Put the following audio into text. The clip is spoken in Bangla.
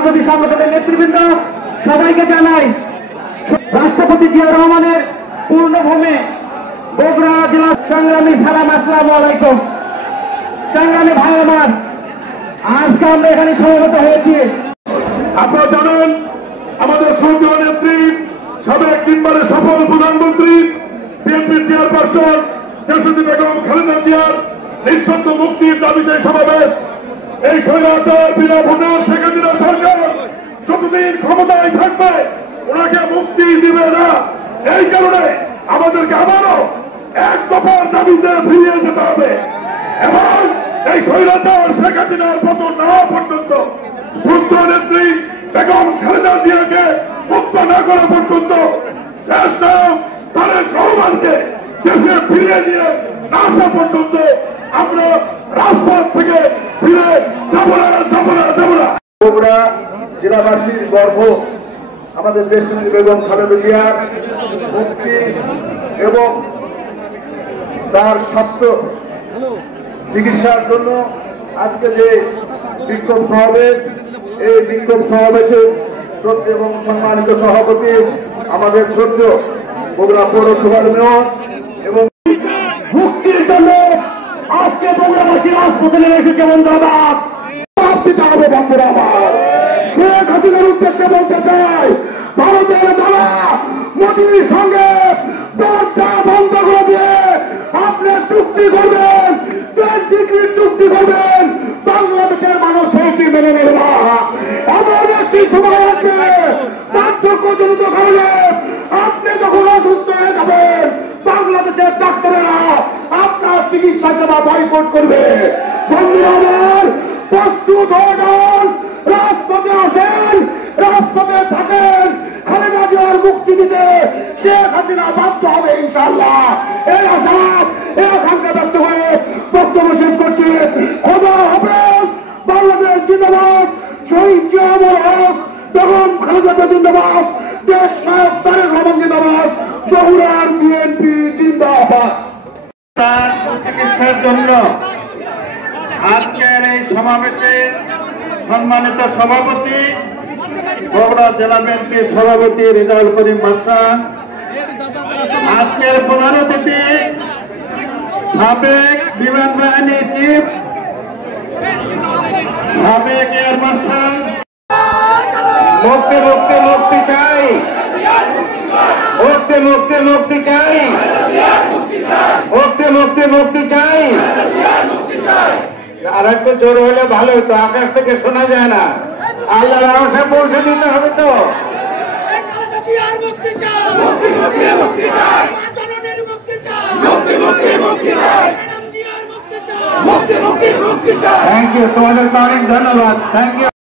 সভাপতি সংগঠনের নেতৃবৃন্দ সবাইকে জানাই রাষ্ট্রপতি জিয়া রহমানের পূর্ণভূমি বগুড়া জেলা সংগ্রামী সালাম, আসসালামু আলাইকুম। সংগ্রামী ভাই আমার, আজকে আমরা এখানে সমবেত হয়েছি। আপনারা জানেন আমাদের শ্রদ্ধেয় নেত্রী, সাবেক তিনবারের সফল প্রধানমন্ত্রী, বিএনপি চেয়ারপারসন দেশনেত্রী বেগম খালেদা জিয়ার নিঃশর্ত মুক্তির দাবিতে সমাবেশ। এই স্বৈরাচার বিনা ভোটার শেখ হাসিনা সরকার যতদিন ক্ষমতায় থাকবে ওনাকে মুক্তি দিবে না। এই কারণে আমাদেরকে আবারও এক দফার দাবিতে ফিরিয়ে যেতে হবে এবং এই স্বৈরাচার শেখ হাসিনার পতন না হওয়া পর্যন্ত, শ্রদ্ধ নেত্রী বেগম খালেদা জিয়াকে মুক্ত না করা পর্যন্ত, দেশ নায়ক তারেক রহমানকে দেশে ফিরিয়ে নিয়ে না আসা পর্যন্ত আমরা রাজপথ থেকে ফিরে যাবো না, যাবো না, যাবো না। বগুড়া জেলাবাসীর গর্ব আমাদের দেশনেত্রী বেগম খালেদা জিয়ার মুক্তি এবং তার স্বাস্থ্য চিকিৎসার জন্য আজকে যে বিক্ষোভ সমাবেশ, এই বিক্ষোভ সমাবেশে শ্রদ্ধেয় এবং সম্মানিত সভাপতি আমাদের শ্রদ্ধেয় বগুড়া পৌরসভার মেয়র এবং মুক্তির জন্য আজকে বগুড়াবাসী রাজপথে নেমে এসেছে। বন্ধুবাদ দিতে হবে বন্ধুরা আমার। শেখ হাসিনার উদ্দেশ্যে বলতে চাই, ভারতের দ্বারা মোদীর সঙ্গে দরজা বন্ধ করে দিয়ে আপনি চুক্তি করবেন, দেশ বিক্রির চুক্তি করবেন, বাংলাদেশের মানুষ সেইটি মেনে নেবে না। এমন একটি সময় আসবে বার্ধক্যজনিত কারণে আপনি যখন অসুস্থ হয়ে যাবেন, বাংলাদেশের ডাক্তারেরা আপনার চিকিৎসা সেবা বয়কট করবে। বন্ধুরা আমার, প্রস্তুত হয়ে যান, রাজপথে আসেন, রাজপথে থাকেন। খালেদা জিয়ার মুক্তি দিতে শেখ হাসিনা বাধ্য হবে ইনশাআল্লাহ। এই আশা, এই আকাঙ্ক্ষা ব্যক্ত হয়ে বক্তব্য শেষ করছি। খোদা হাফেজ। বাংলাদেশ জিন্দাবাদ। শহীদ জিয়া অমর হক। বেগম খালেদা জিন্দাবাদ। দেশ নায়ক তারেক রহমান জিন্দাবাদ। বগুড়ার বিএনপি জিন্দাবাদ। তার চিকিৎসার জন্য আজকের এই সমাবেশে সম্মানিত সভাপতি বগুড়া জেলা বিএনপির সভাপতি রেজাউল করিম বাদশা, আজকের প্রধান অতিথি সাবেক বিমান বাহিনী চিফ, সাবেক এয়ার মার্শাল। মুক্তি মুক্তি মুক্তি চাই, মুক্তি মুক্তি মুক্তি চাই, মুক্তি মুক্তি মুক্তি চাই। আর একটু জোর হলে ভালো হতো, আকাশ থেকে শোনা যায় না। আল্লাহর আওয়াজে পৌঁছে দিতে হবে তো। থ্যাংক ইউ, তোমাদেরকে অনেক ধন্যবাদ। Thank you.